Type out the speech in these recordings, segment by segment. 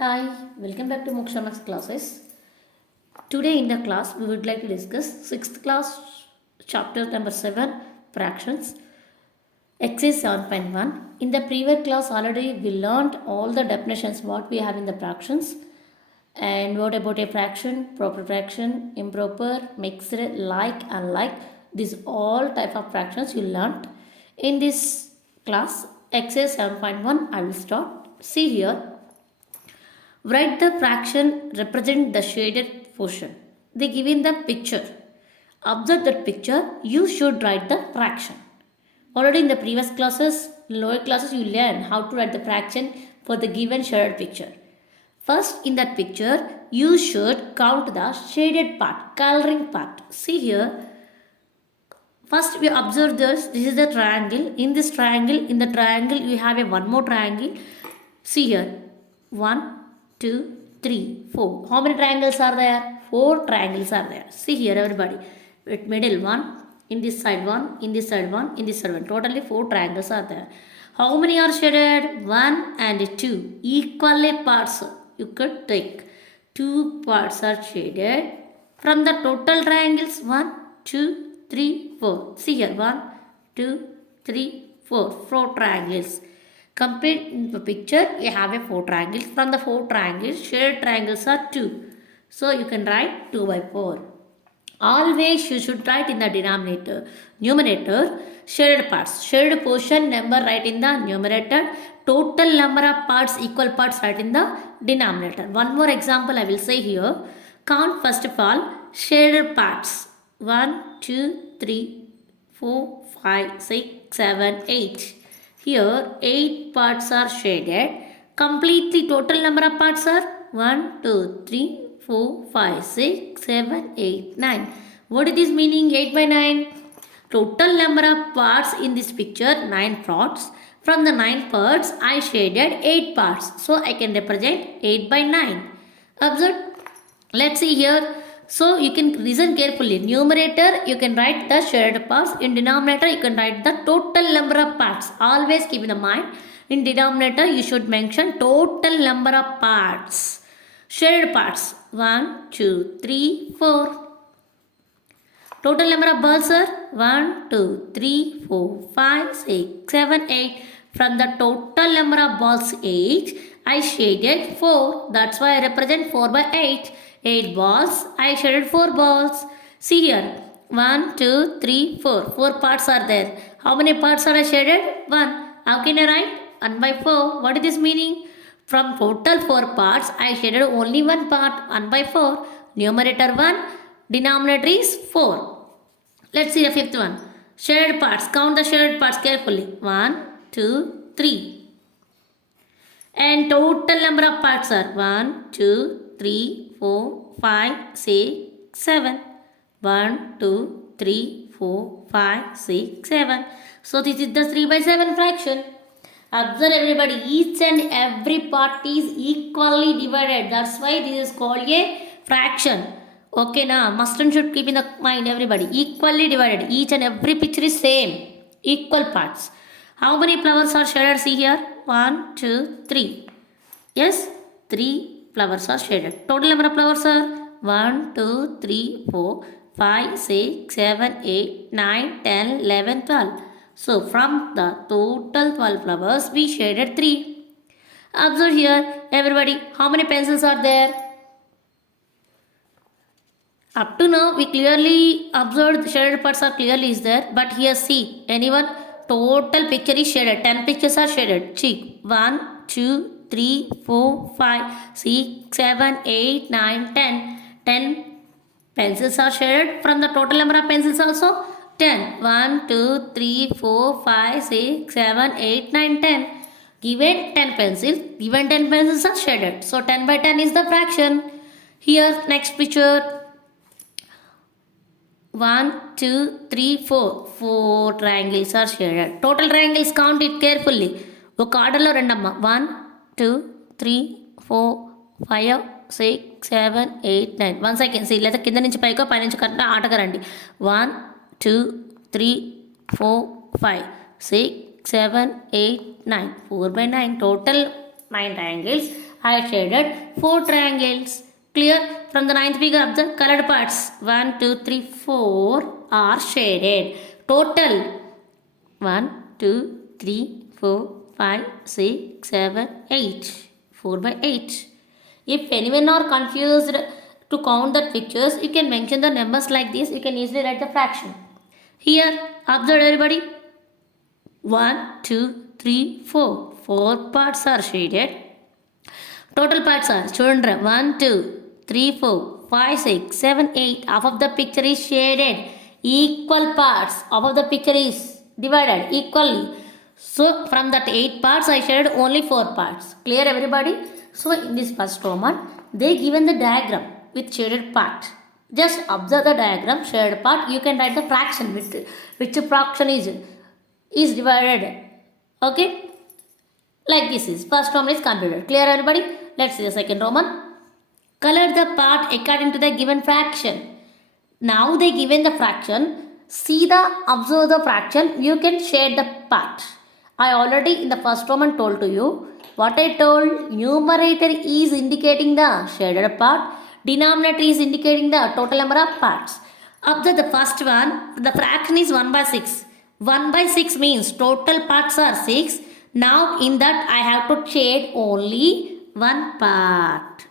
Hi, welcome back to Moksha Max classes. Today in the class we would like to discuss 6th class chapter number 7 fractions exercise 7.1. In the previous class already we learned all the definitions what we have in the fractions and what about a fraction, proper fraction, improper, mixed, like, unlike. These all type of fractions you learned. In this class exercise 7.1 I will start. See here. Write the fraction represent the shaded portion. They give in the picture. Observe that picture. You should write the fraction. Already in the previous classes, lower classes, you learn how to write the fraction for the given shaded picture. First, in that picture, you should count the shaded part, coloring part. See here. First, we observe this. This is the triangle. In this triangle, you have a one more triangle. See here. 1, 2, 3, 4. How many triangles are there? 4 triangles are there. See here everybody. Middle 1, in this side 1, in this side 1, in this side 1. Totally 4 triangles are there. How many are shaded? 1 and 2. Equally parts you could take. 2 parts are shaded. From the total triangles 1, 2, 3, 4. See here 1, 2, 3, 4. 4 triangles. Complete the picture, you have a 4 triangles. From the 4 triangles, shaded triangles are 2. So you can write 2 by 4. Always you should write in the numerator, shaded parts. Shaded portion number write in the numerator. Total number of parts, equal parts write in the denominator. One more example I will say here. Count first of all, shaded parts. 1, 2, 3, 4, 5, 6, 7, 8. Here 8 parts are shaded. Completely total number of parts are 1, 2, 3, 4, 5, 6, 7, 8, 9. What is this meaning 8 by 9? Total number of parts in this picture 9 parts. From the 9 parts I shaded 8 parts. So I can represent 8 by 9. Observe. Let's see here. So you can listen carefully. Numerator you can write the shaded parts. In denominator you can write the total number of parts. Always keep in mind. In denominator you should mention total number of parts. Shaded parts 1, 2, 3, 4. Total number of balls are 1, 2, 3, 4, 5, 6, 7, 8. From the total number of balls 8, I shaded 4. That's why I represent 4 by 8. 8 balls, I shaded 4 balls. See here, 1, 2, 3, 4. 4 parts are there. How many parts are I shaded? 1. How can I write? 1 by 4. What is this meaning? From total 4 parts, I shaded only 1 part, 1 by 4. Numerator 1, denominator is 4. Let's see the 5th one. Shaded parts. Count the shaded parts carefully. 1, 2, 3. And total number of parts are 1, 2, 3, 4, 5, 6, 7. 1, 2, 3, 4, 5, 6, 7. So this is the 3 by 7 fraction. Observe everybody, each and every part is equally divided. That's why this is called a fraction. Okay, now must and should keep in the mind everybody. Equally divided. Each and every picture is same. Equal parts. How many flowers are shaded? See here. 1, 2, 3. Yes, 3 flowers are shaded. Total number of flowers are 1, 2, 3, 4, 5, 6, 7, 8, 9, 10, 11, 12. So from the total 12 flowers, we shaded 3. Observe here, everybody, how many pencils are there? Up to now, we clearly observed the shaded parts are clearly is there. But here see, anyone? Total picture is shaded. 10 pictures are shaded. See, 1, 2, 3, 4, 5, 6, 7, 8, 9, 10. 10 pencils are shaded. From the total number of pencils also 10. 1, 2, 3, 4, 5, 6, 7, 8, 9, 10. Given 10 pencils are shaded. So 10 by 10 is the fraction. Here next picture. 1, 2, 3, 4. 4 triangles are shaded. Total triangles count it carefully. ఒక ఆర్డర్లో రెండమ్మ 1, 2, 3, 4, 5, 6, 7, 8, 9. 1 సెకండ్ లేదా కింద నుంచి పైకో పై నుంచి కరెక్ట్ ఆటగా రండి. 1, 2, 3, 4, 5, 6, 7, 8, 9. 4 by 9. Total 9 triangles. I shaded 4 triangles. Clear? From the ninth figure, observe colored parts. 1, 2, 3, 4 are shaded. Total 1, 2, 3, 4, 5, 6, 7, 8. 4 by 8. If anyone are confused to count the pictures, you can mention the numbers like this. You can easily write the fraction. Here, observe everybody. 1, 2, 3, 4. 4 parts are shaded. Total parts are children 1, 2, 3, 4, 5, 6, 7, 8. Half of the picture is shaded. Equal parts. Half of the picture is divided equally. So from that 8 parts I shaded only 4 parts. Clear everybody? So in this first Roman, they given the diagram with shaded part. Just observe the diagram, shaded part. You can write the fraction with which fraction is divided. Okay? Like this is. First Roman is completed. Clear everybody? Let's see the second Roman. Color the part according to the given fraction. Now they given the fraction. Observe the fraction. You can shade the part. I already in the first Roman told to you. What I told, numerator is indicating the shaded part. Denominator is indicating the total number of parts. Observe the first one. The fraction is 1 by 6. 1 by 6 means total parts are 6. Now in that I have to shade only one part.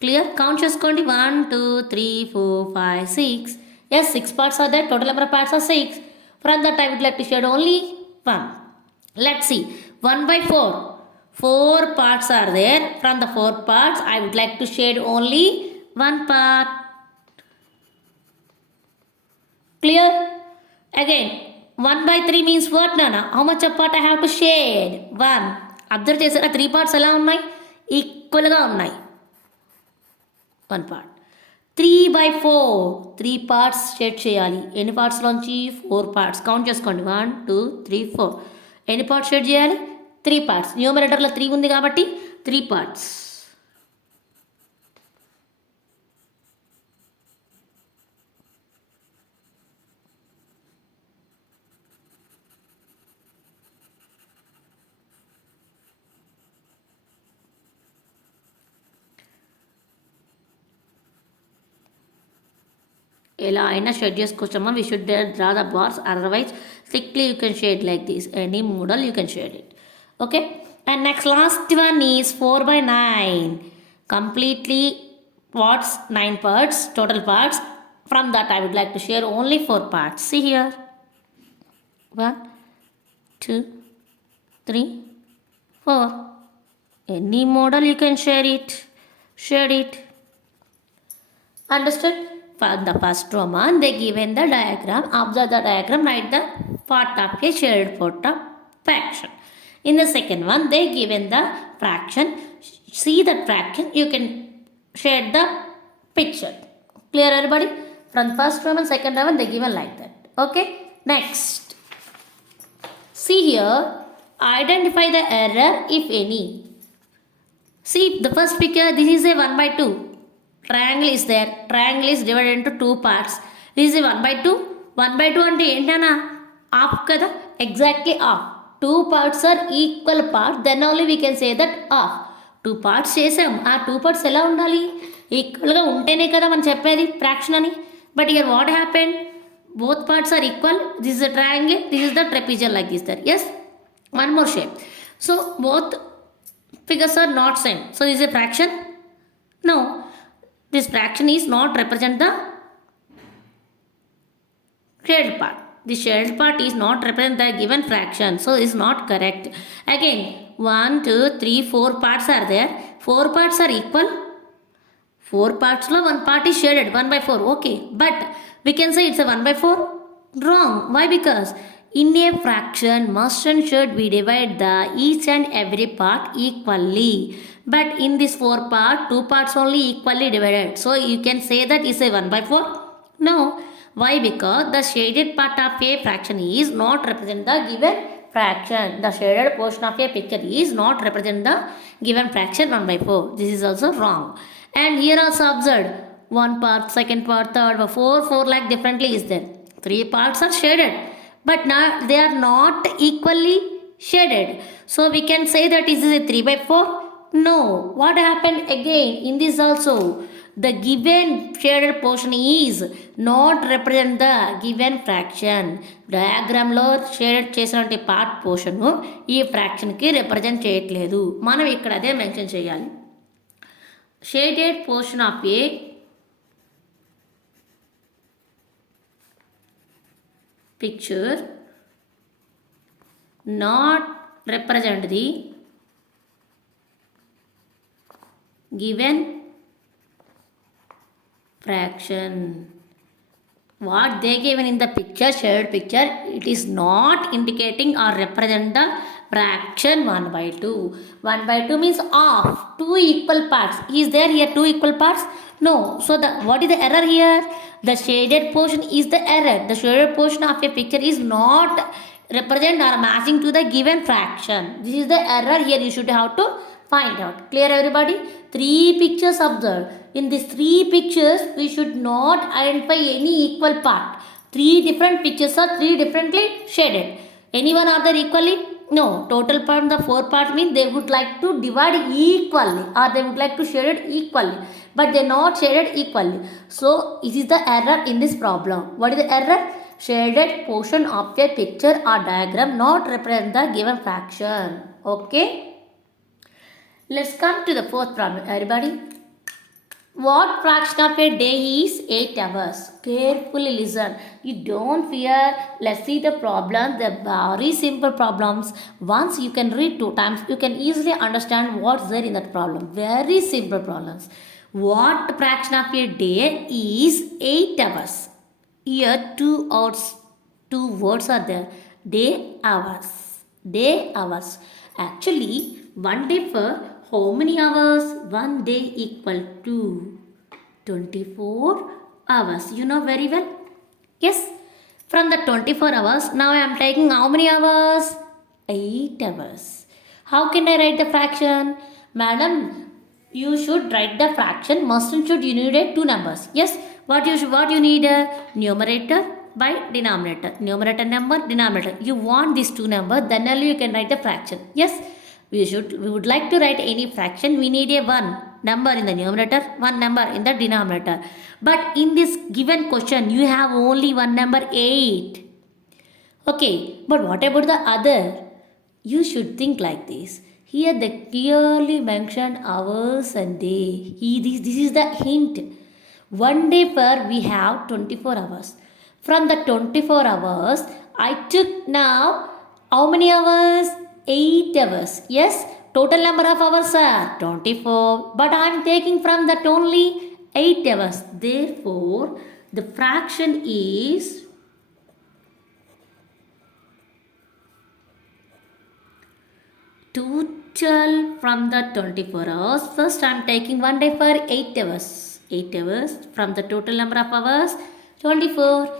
Clear? Count చేసుకోండి 1, 2, 3, 4, 5, 6. Yes, 6 parts are there. Total number of parts are 6. From that I would like to shade only 1. Let's see. 1 by 4. 4 parts are there. From the 4 parts I would like to shade only one part. Clear? Again, 1 by 3 means what, Nana? How much of part I have to shade? 1. Observe చేసారా 3 parts ఎలా ఉన్నాయి? ఈక్వల్గా ఉన్నాయి. 1 part. 3 by 4. 3 parts shade చేయాలి. ఎన్ని పార్ట్స్లోంచి? 4 parts. Count చేసుకోండి. 1, 2, 3, 4. ఎన్ని పార్ట్స్ షేడ్ చేయాలి? 3 parts. న్యూమరేటర్లో 3 ఉంది కాబట్టి 3 parts. ఎలా అయినా షేడ్ చేసుకోవచ్చమ్మా. we should draw the bars, otherwise strictly you can shade like this. Any model you can shade it. Okay, and next last one is 4 by 9. Completely parts, 9 parts, total parts. From that I would like to share only 4 parts. See here. 1, 2, 3, 4. Any model you can shade it. Understood? For the first Roman, they given the diagram. Observe the diagram, write the part of a shaded part of fraction. In the second one, they given the fraction. See that fraction, you can shade the picture. Clear everybody? From first Roman, second Roman, they given like that. Okay? Next. See here, identify the error if any. See the first picture, this is a 1 by 2. Triangle is there. Triangle is divided into 2 parts. This is 1 by 2. 1 by 2 అంటే ఏంటన్నా? half కదా? Exactly half. 2 parts are equal part. Then only we can say that half. 2 parts చేసాం. ఆ 2 parts ఎలా ఉండాలి? ఈక్వల్గా ఉంటేనే కదా మనం చెప్పేది ఫ్రాక్షన్ అని. But here what happened? Both parts are equal. This is a triangle. This is the trapezium like this there. Yes? One more shape. So both figures are not same. So this is a fraction? No. This fraction is not represent the shaded part. The shaded part is not represent the given fraction. So it is not correct. Again, 1, 2, 3, 4 parts are there. 4 parts are equal. 4 parts lo 1 part is shaded. 1 by 4. Okay. But we can say it's a 1 by 4. Wrong. Why? Because in a fraction, must and should we divide the each and every part equally. But in this 4 part, 2 parts only equally divided. So you can say that is a 1 by 4. No. Why? Because the shaded part of a fraction is not represent the given fraction. The shaded portion of a picture is not represent the given fraction 1 by 4. This is also wrong. And here also observed 1 part, second part, third part, 4 like differently is there. 3 parts are shaded. But now they are not equally shaded. So we can say that is a 3 by 4. No. What happened again in this also? The given shaded portion is not represent the given fraction. డయాగ్రామ్లో shaded చేసినటువంటి part portion ఈ ఫ్రాక్షన్కి represent చేయట్లేదు. మనం ఇక్కడ అదే mention చేయాలి. Shaded portion of a picture not represent the given fraction. What they given in the picture, shaded picture, it is not indicating or represent the fraction 1 by 2. 1 by 2 means half, 2 equal parts. Is there here 2 equal parts? No. So what is the error here? The shaded portion is the error. The shaded portion of a picture is not represent or matching to the given fraction. This is the error here. You should have to find out. Clear everybody? 3 pictures observed. In these 3 pictures, we should not identify any equal part. 3 different pictures are 3 differently shaded. Any one are there equally? No. Total part, the 4 parts mean they would like to divide equally or they would like to shade it equally. But they are not shaded equally. So, this is the error in this problem. What is the error? Shaded portion of a picture or diagram not represent the given fraction. Okay? Let's come to the fourth problem. Everybody? What fraction of a day is 8 hours? Carefully listen. You don't fear. Let's see the problem. The very simple problems. Once you can read 2 times, you can easily understand what's there in that problem. Very simple problems. What fraction of a day is 8 hours? Here 2 words are there. Day, hours. Day, hours. Actually, 1 day for how many hours? 1 day equal to 24 hours. You know very well. Yes. From the 24 hours, now I am taking how many hours? 8 hours. How can I write the fraction? Madam, you should write the fraction. Must and should you need 2 numbers. Yes. What you need? Numerator by denominator. Numerator number, denominator. You want these 2 numbers, then only you can write the fraction. Yes. We would like to write any fraction. We need a 1 number in the numerator, 1 number in the denominator. But in this given question, you have only 1 number 8. Okay, but what about the other? You should think like this. Here they clearly mention hours and day. This is the hint. 1 day per we have 24 hours. From the 24 hours, I took now how many hours? 8 hours. Yes, total number of hours are 24. But I am taking from that only 8 hours. Therefore, the fraction is total from the 24 hours. First, I am taking 1 day for 8 hours. 8 hours from the total number of hours 24.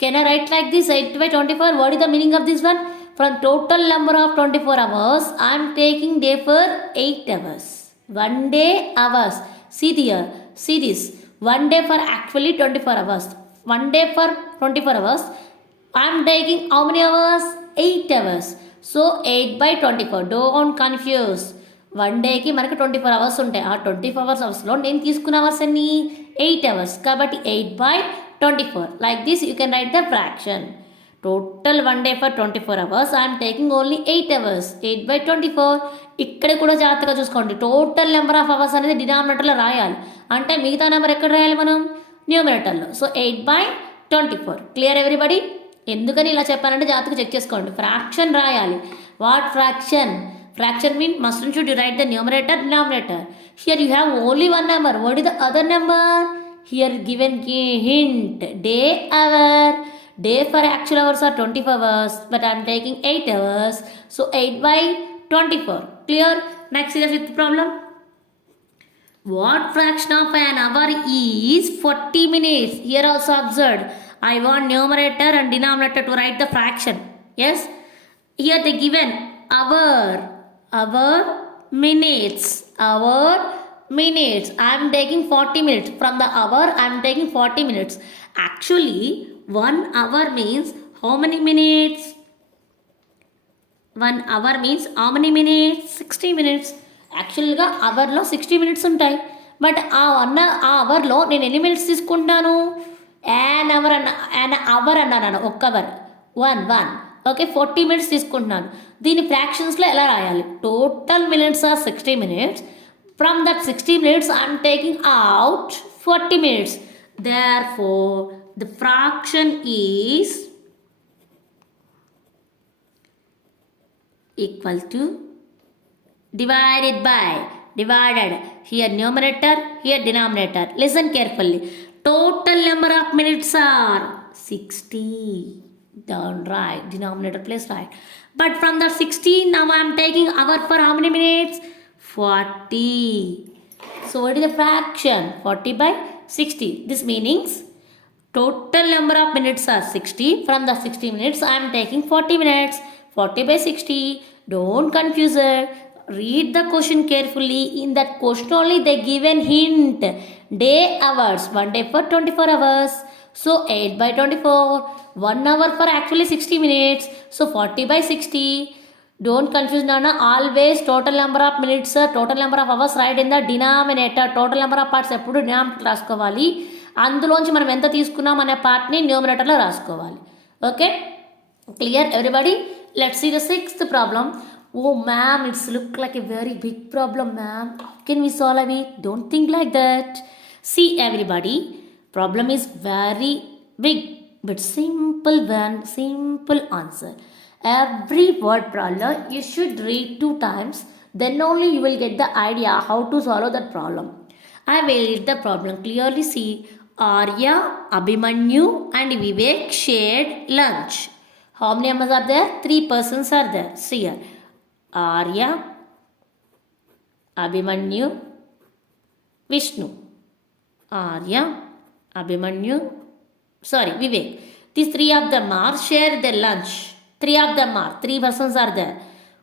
Can I write like this? 8 by 24. What is the meaning of this one? From total number of 24 hours, I am taking day for 8 hours. 1 day hours. See here. See this. 1 day for actually 24 hours. 1 day for 24 hours. I am taking how many hours? 8 hours. So 8 by 24. Don't confuse. 1 day ki మనకి 24 hours ఉంటాయి. ఆ 24 hours లో నేను తీసుకున్న అవర్స్ అన్ని 8 hours. కాబట్టి 8 by 24. Like this you can write the fraction. Total 1 day for 24 hours. I am taking only 8 hours. 8 by 24. ఇక్కడ కూడా జాగ్రత్తగా చూసుకోండి. టోటల్ నెంబర్ ఆఫ్ అవర్స్ అనేది డినామినేటర్లో రాయాలి. అంటే మిగతా నెంబర్ ఎక్కడ రాయాలి మనం? న్యూమినేటర్లో. So 8 by 24. Clear everybody? ఎందుకని ఇలా చెప్పానంటే జాగ్రత్తగా చెక్ చేసుకోండి. ఫ్రాక్షన్ రాయాలి. What fraction? Fraction means must and should you write the numerator, denominator. Here you have only 1 number. What is the other number? Here given hint. Day, hour. Day for actual hours are 24 hours. But I am taking 8 hours. So 8 by 24. Clear? Next is the fifth problem. What fraction of an hour is 40 minutes? Here also observed. I want numerator and denominator to write the fraction. Yes? Here they given hour, minutes. I am taking 40 minutes. From the hour, I am taking 40 minutes. Actually, 1 hour means how many minutes? 1 hour means how many minutes? 60 minutes. యాక్చువల్గా అవర్లో 60 minutes ఉంటాయి. బట్ ఆ అవర్లో నేను ఎన్ని మినిట్స్ తీసుకుంటాను? An hour అన్నాను. ఒక్క అవర్ 1 ఓకే 40 minutes తీసుకుంటున్నాను. దీని ఫ్రాక్షన్స్లో ఎలా రాయాలి? Total minutes or 60 minutes. From that 60 minutes I'm taking out 40 minutes. Therefore, the fraction is equal to divided here numerator, here denominator. Listen carefully. Total number of minutes are 60. Down right, denominator place right. But from the 60 now I am taking hour for how many minutes? 40. So what is the fraction? 40 by 60. This means total number of minutes are 60. From the 60 minutes I am taking 40 minutes. 40 by 60. Don't confuse it. Read the question carefully. In that question only they give an hint. Day hours. 1 day for 24 hours. So 8 by 24. 1 hour for actually 60 minutes. So 40 by 60. Don't confuse Nana. Always total number of minutes, total number of hours write in the denominator. Total number of parts ఎప్పుడు denominator రాసుకోవాలి. అందులోంచి మనం ఎంత తీసుకున్నాం అనే పార్ట్ని న్యూమరేటర్లో రాసుకోవాలి. Okay clear everybody? Let's see the sixth problem. Oh ma'am, it's look like a very big problem, ma'am. How can we solve it? Don't think like that. See everybody, problem is very big but simple one, simple answer. Every word problem you should read 2 times, then only you will get the idea how to solve that problem. I will read the problem clearly. See, Arya, Abhimanyu and Vivek shared lunch. How many members are there? 3 persons are there. See here. Arya, Abhimanyu, Vishnu. Arya, Abhimanyu, Vivek. These 3 of them are share their lunch. 3 of them are. 3 persons are there.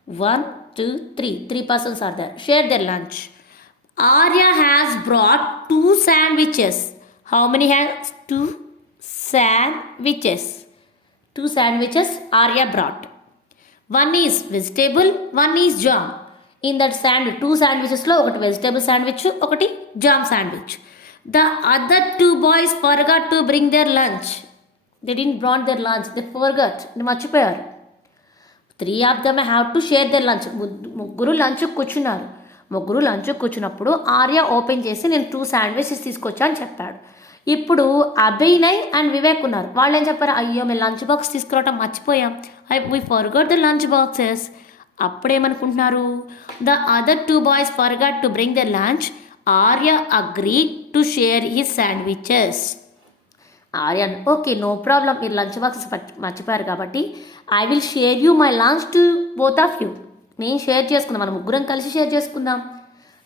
1, 2, 3. 3 persons are there. Share their lunch. Arya has brought 2 sandwiches. How many has 2 sandwiches? 2 sandwiches Arya brought. One is vegetable, one is jam. In that 2 sandwiches lo okati vegetable sandwich, okati jam sandwich. The other 2 boys forgot to bring their lunch. They didn't brought their lunch. They forgot. మర్చిపోయారు. 3 of them have to share their lunch. ముగ్గురు లంచ్ కూర్చున్నారు. ముగ్గురు లంచ్ కూర్చున్నప్పుడు ఆర్య ఓపెన్ చేసి నేను 2 శాండ్విచెస్ తీసుకొచ్చా అని చెప్పాడు. ఇప్పుడు అభినయ్ అండ్ వివేక్ ఉన్నారు. వాళ్ళు ఏం చెప్పారు? అయ్యో మేము లంచ్ బాక్స్ తీసుకురావటం మర్చిపోయాం. We forgot the lunch boxes. అప్పుడేమనుకుంటున్నారు? The other 2 boys forgot to bring the lunch. Arya agreed to share his sandwiches. Arya okay no problem, మీరు లంచ్ బాక్సెస్ మర్చిపోయారు కాబట్టి I will share you my lunch to both of you. నేను share చేసుకుందాం, మనం ముగ్గురం కలిసి షేర్ చేసుకుందాం.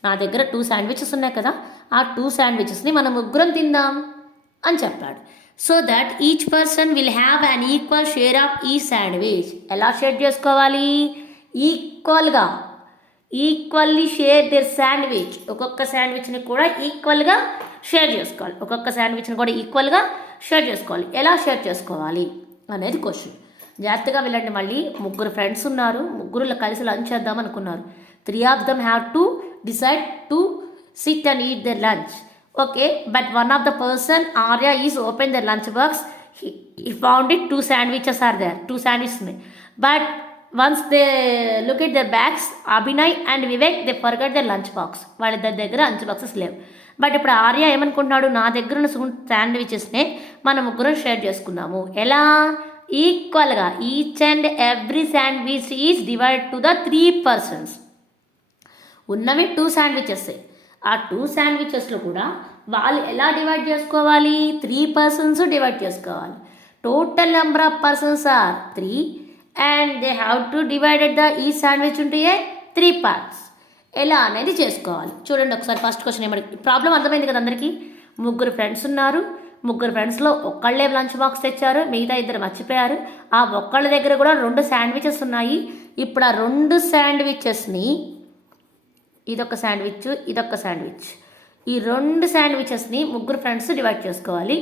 నా దగ్గర 2 శాండ్విచెస్ ఉన్నాయి కదా, ఆ 2 శాండ్విచెస్ని మనం ముగ్గురం తిందాం అని చెప్పాడు. So that each person will have an equal share of ఈ శాండ్విచ్. ఎలా షేర్ చేసుకోవాలి? Equally share their sandwich. ఒక్కొక్క శాండ్విచ్ని కూడా ఈక్వల్గా షేర్ చేసుకోవాలి. ఒక్కొక్క శాండ్విచ్ని కూడా ఈక్వల్గా షేర్ చేసుకోవాలి. ఎలా షేర్ చేసుకోవాలి అనేది క్వశ్చన్. జాగ్రత్తగా వెళ్ళండి. మళ్ళీ ముగ్గురు ఫ్రెండ్స్ ఉన్నారు, ముగ్గురు కలిసి లంచ్ చేద్దాం అనుకున్నారు. 3 of them have to decide to sit and eat their lunch. Okay, but one of the person, Arya, is open their lunch box. He found it 2 sandwiches are there. 2 sandwiches. But once they look at their bags, Abhinay and Vivek, they forgot their lunch box. వాళ్ళ దగ్గర lunch boxes లేవు. బట్ ఇప్పుడు ఆర్య ఏమనుకుంటున్నాడు? నా దగ్గర ఉన్న శాండ్విచెస్నే మనం ముగ్గురం షేర్ చేసుకుందాము. ఎలా? ఈక్వల్గా. Each and every sandwich is divide to the 3 persons. ఉన్నవి 2 శాండ్విచెస్. ఆ 2 శాండ్విచెస్లో కూడా వాళ్ళు ఎలా డివైడ్ చేసుకోవాలి? 3 persons డివైడ్ చేసుకోవాలి. Total number of persons are 3 and they have to divided the ఈ శాండ్విచ్ ఉంటే 3 parts. ఎలా అనేది చేసుకోవాలి చూడండి ఒకసారి. ఫస్ట్ క్వశ్చన్ ఏమడి ప్రాబ్లం అర్థమైంది కదా అందరికీ? ముగ్గురు ఫ్రెండ్స్ ఉన్నారు. ముగ్గురు ఫ్రెండ్స్లో ఒక్కళ్ళే లంచ్ బాక్స్ తెచ్చారు, మిగతా 2 మర్చిపోయారు. ఆ ఒక్కళ్ళ దగ్గర కూడా 2 శాండ్విచెస్ ఉన్నాయి. ఇప్పుడు ఆ 2 శాండ్విచెస్ని, ఇదొక శాండ్విచ్, ఇదొక శాండ్విచ్, ఈ 2 శాండ్విచెస్ని ముగ్గురు ఫ్రెండ్స్ డివైడ్ చేసుకోవాలి.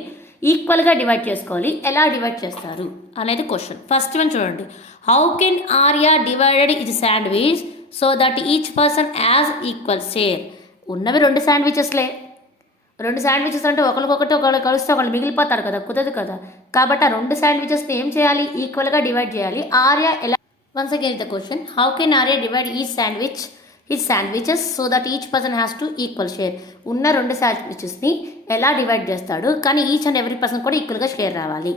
ఈక్వల్గా డివైడ్ చేసుకోవాలి. ఎలా డివైడ్ చేస్తారు అనేది క్వశ్చన్. ఫస్ట్ వన్ చూడండి. How can Arya divided is sandwich so that each person as equal share. ఉన్నవి 2 శాండ్విచెస్లే. 2 శాండ్విచెస్ అంటే ఒకరికొకటి ఒకళ్ళు కలిస్తే ఒకళ్ళు మిగిలిపోతారు కదా, కుదరదు కదా. కాబట్టి ఆ 2 శాండ్విచెస్ని ఏం చేయాలి, ఈక్వల్గా డివైడ్ చేయాలి. ఆర్య ఎలా, once again the question, how can Arya divide each sandwiches so that each person has to equal share. ఉన్న 2 శాండ్విచెస్ని ఎలా డివైడ్ చేస్తాడు, కానీ ఈచ్ అండ్ ఎవ్రీ పర్సన్ కూడా ఈక్వల్గా షేర్ రావాలి.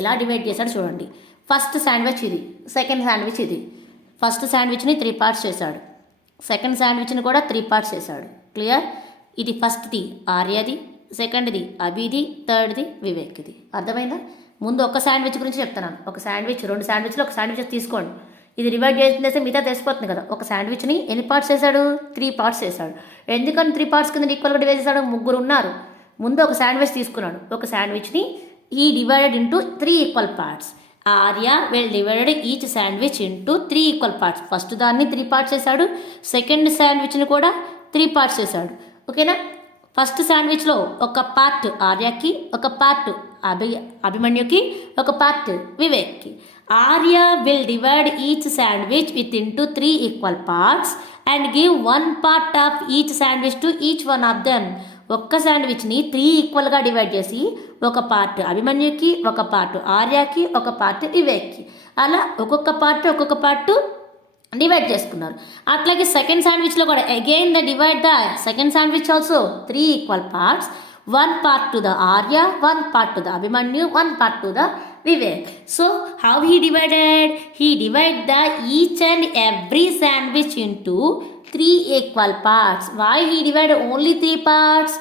ఎలా డివైడ్ చేస్తాడు చూడండి. ఫస్ట్ శాండ్విచ్ ఇది, సెకండ్ శాండ్విచ్ ఇది. ఫస్ట్ శాండ్విచ్ని 3 పార్ట్స్ చేశాడు, సెకండ్ శాండ్విచ్ని కూడా 3 పార్ట్స్ చేశాడు. క్లియర్? ఇది ఫస్ట్ది ఆర్యది, సెకండ్ది అభిది, థర్డ్ది వివేక్ది. అర్థమైందా? ముందు ఒక శాండ్విచ్ గురించి చెప్తున్నాను. ఒక శాండ్విచ్, 2 శాండ్విచ్లు ఒక శాండ్విచ్ తీసుకోండి. ఇది డివైడ్ చేస్తే మిగతా తెలిసిపోతుంది కదా. ఒక శాండ్విచ్ని ఎన్ని పార్ట్స్ చేశాడు, 3 పార్ట్స్ చేశాడు. ఎందుకని 3 పార్ట్స్ కింద ఈక్వల్గా డివైడ్ చేశాడు, 3 ఉన్నారు. ముందు ఒక శాండ్విచ్ తీసుకున్నాడు. ఒక శాండ్విచ్ని ఈ divided into 3 equal parts. Arya will divided each sandwich into 3 equal parts. First దాన్ని 3 పార్ట్స్ చేశాడు, సెకండ్ శాండ్విచ్ని కూడా 3 పార్ట్స్ చేశాడు. ఓకేనా? ఫస్ట్ శాండ్విచ్లో ఒక పార్ట్ ఆర్యకి, ఒక పార్ట్ అభిమన్యుకి, ఒక పార్ట్ వివేక్కి. Arya will divide each sandwich with into 3 equal parts and give 1 part of each sandwich to each one of them. ఒక్క శాండ్విచ్ని 3 ఈక్వల్గా డివైడ్ చేసి ఒక పార్ట్ అభిమన్యుకి, ఒక పార్ట్ ఆర్యకి, ఒక పార్ట్ వివేక్కి, అలా ఒక్కొక్క పార్ట్ డివైడ్ చేసుకున్నారు. అట్లాగే సెకండ్ శాండ్విచ్లో కూడా again the divide the second sandwich also 3 equal parts. 1 part to the Arya, 1 part to the Abhimanyu, 1 part to the Vivek. So how he divided? He divided the each and every sandwich into 3 equal parts. Why he divided only 3 parts?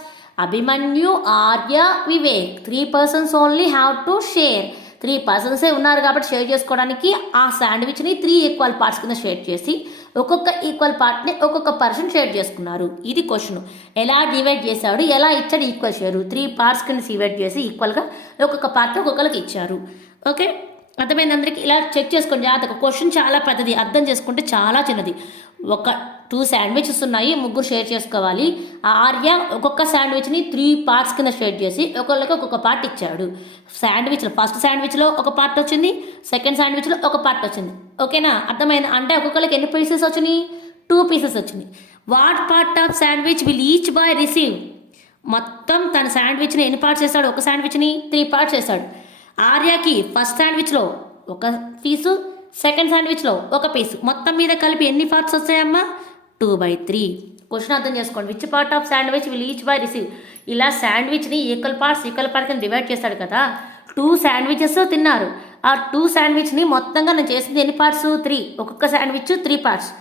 Abhimanyu, Arya, Vivek. 3 persons only have to share. 3 పర్సన్సే ఉన్నారు కాబట్టి షేర్ చేసుకోవడానికి ఆ శాండ్విచ్ని 3 equal parts కింద షేర్ చేసి ఒక్కొక్క ఈక్వల్ పార్ట్ని ఒక్కొక్క పర్సన్ షేర్ చేసుకున్నారు. ఇది క్వశ్చన్. ఎలా డివైడ్ చేశాడు, ఎలా ఇచ్చాడు ఈక్వల్ షేరు. 3 పార్ట్స్ కింద డివైడ్ చేసి ఈక్వల్గా ఒక్కొక్క పార్ట్ ఒక్కొక్కరికి ఇచ్చారు. ఓకే, అర్థమైంది అందరికీ? ఇలా చెక్ చేసుకోండి జాగ్రత్తగా. క్వశ్చన్ చాలా పెద్దది, అర్థం చేసుకుంటే చాలా చిన్నది. ఒక 2 శాండ్విచెస్ ఉన్నాయి, 3 షేర్ చేసుకోవాలి. ఆర్య ఒక్కొక్క శాండ్విచ్ని 3 పార్ట్స్ కింద షేర్ చేసి ఒకళ్ళకి ఒక్కొక్క పార్ట్ ఇచ్చాడు. శాండ్విచ్లో ఫస్ట్ శాండ్విచ్లో ఒక పార్ట్ వచ్చింది, సెకండ్ శాండ్విచ్లో ఒక పార్ట్ వచ్చింది. ఓకేనా? అర్థమైంది? అంటే ఒక్కొక్కరికి ఎన్ని పీసెస్ వచ్చినాయి, 2 పీసెస్ వచ్చినాయి. What part of sandwich will each boy receive. మొత్తం తన శాండ్విచ్ని ఎన్ని పార్ట్స్ చేశాడు, ఒక శాండ్విచ్ని 3 పార్ట్స్ చేశాడు. ఆర్యకి ఫస్ట్ శాండ్విచ్లో ఒక పీసు, సెకండ్ శాండ్విచ్లో ఒక పీసు, మొత్తం మీద కలిపి ఎన్ని పార్ట్స్ వస్తాయమ్మా, 2/3. క్వశ్చన్ అర్థం చేసుకోండి. Which part of sandwich will each by receive. ఇలా శాండ్విచ్ని ఈక్వల్ పార్ట్స్ డివైడ్ చేస్తాడు కదా. 2 శాండ్విచెస్ తిన్నారు. ఆ 2 శాండ్విచ్ని మొత్తంగా నేను చేసింది ఎన్ని పార్ట్స్, 3. ఒక్కొక్క శాండ్విచ్ 3 పార్ట్స్.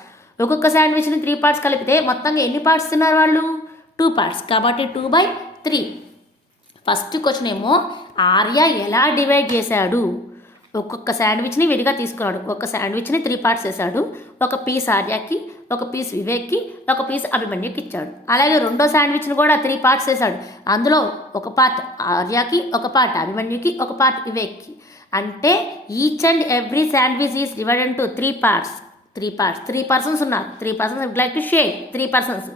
ఒక్కొక్క శాండ్విచ్ని 3 పార్ట్స్ కలిపితే మొత్తంగా ఎన్ని పార్ట్స్ తిన్నారు వాళ్ళు, 2 పార్ట్స్. కాబట్టి 2/3. ఫస్ట్ క్వశ్చన్ ఏమో ఆర్య ఎలా డివైడ్ చేశాడు. ఒక్కొక్క శాండ్విచ్ని విడిగా తీసుకున్నాడు. ఒక శాండ్విచ్ని 3 పార్ట్స్ చేశాడు. ఒక పీస్ ఆర్యకి, ఒక పీస్ వివేక్కి, ఒక పీస్ అభిమన్యుకి ఇచ్చాడు. అలాగే రెండో శాండ్విచ్ని కూడా 3 పార్ట్స్ చేశాడు. అందులో ఒక పార్ట్ ఆర్యకి, ఒక పార్ట్ అభిమన్యుకి, ఒక పార్ట్ వివేక్కి. అంటే each and every sandwich is divided into 3 parts. 3 persons ఉన్నారు. 3 persons would like to share. 3 persons.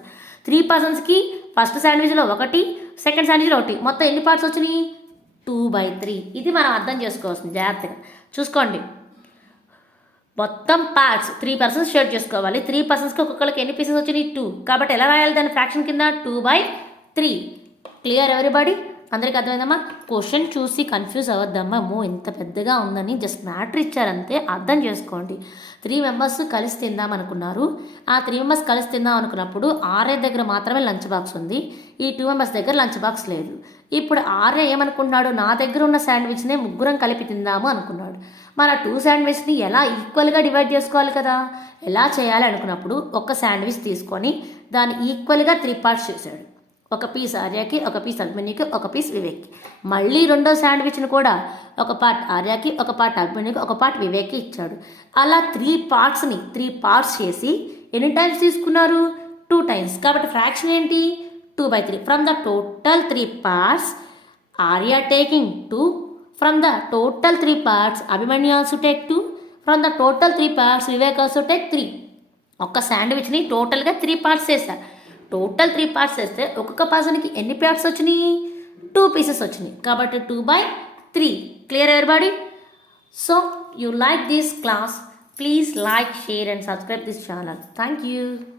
3 పర్సన్స్కి ఫస్ట్ శాండ్విచ్లో 1, సెకండ్ శాండ్విచ్లో 1, మొత్తం ఎన్ని పార్ట్స్ వచ్చినాయి, 2/3. ఇది మనం అర్థం చేసుకోవాల్సింది. జాగ్రత్తగా చూసుకోండి. మొత్తం పార్ట్స్ 3 పర్సన్స్ షేర్ చేసుకోవాలి. 3 పర్సన్స్కి ఒక్కొక్కరికి ఎన్ని పీసెస్ వచ్చినాయి, 2. కాబట్టి ఎలా రాయాలి దాని ఫ్రాక్షన్ కింద, 2/3. Clear everybody? అందరికీ అర్థమైందమ్మా? క్వశ్చన్ చూసి కన్ఫ్యూజ్ అవ్వద్దమ్మా. ఇంత పెద్దగా ఉందని జస్ట్ మ్యాటర్ ఇచ్చారంతే, అర్థం చేసుకోండి. 3 మెంబర్స్ కలిసి తిందాం అనుకున్నారు. ఆ 3 మెంబర్స్ కలిసి తిందాం అనుకున్నప్పుడు ఆర్య దగ్గర మాత్రమే లంచ్ బాక్స్ ఉంది. ఈ 2 మెంబర్స్ దగ్గర లంచ్ బాక్స్ లేదు. ఇప్పుడు ఆర్య ఏమనుకున్నాడు, నా దగ్గర ఉన్న శాండ్విచ్నే 3 కలిపి తిందాము అనుకున్నాడు. మన 2 శాండ్విచ్ని ఎలా ఈక్వల్గా డివైడ్ చేసుకోవాలి కదా. ఎలా చేయాలి అనుకున్నప్పుడు ఒక శాండ్విచ్ తీసుకొని దాన్ని ఈక్వల్గా 3 పార్ట్స్ చేశాడు. ఒక పీస్ ఆర్యకి, ఒక పీస్ అభిమన్యుకి, ఒక పీస్ వివేక్కి. మళ్ళీ రెండో శాండ్విచ్ని కూడా ఒక పార్ట్ ఆర్యకి, ఒక పార్ట్ అభిమన్యుకి, ఒక పార్ట్ వివేక్కి ఇచ్చాడు. అలా 3 పార్ట్స్ చేసి ఎన్ని టైమ్స్ తీసుకున్నారు, 2 టైమ్స్. కాబట్టి ఫ్రాక్షన్ ఏంటి, 2/3. ఫ్రమ్ ద టోటల్ 3 పార్ట్స్ ఆర్య టేకింగ్ 2. ఫ్రమ్ ద టోటల్ 3 పార్ట్స్ Abhimanyu also take 2. From the total 3 పార్ట్స్ వివేక్ ఆల్సో టేక్ 3. ఒక్క శాండ్విచ్ని టోటల్గా 3 పార్ట్స్ చేశా. టోటల్ 3 పార్ట్స్ చేస్తే ఒక్కొక్క పర్సన్కి ఎన్ని పార్ట్స్ వచ్చినాయి, 2 pieces వచ్చినాయి కాబట్టి 2/3. Clear everybody? So you like this class, please like, share and subscribe this channel. Thank you.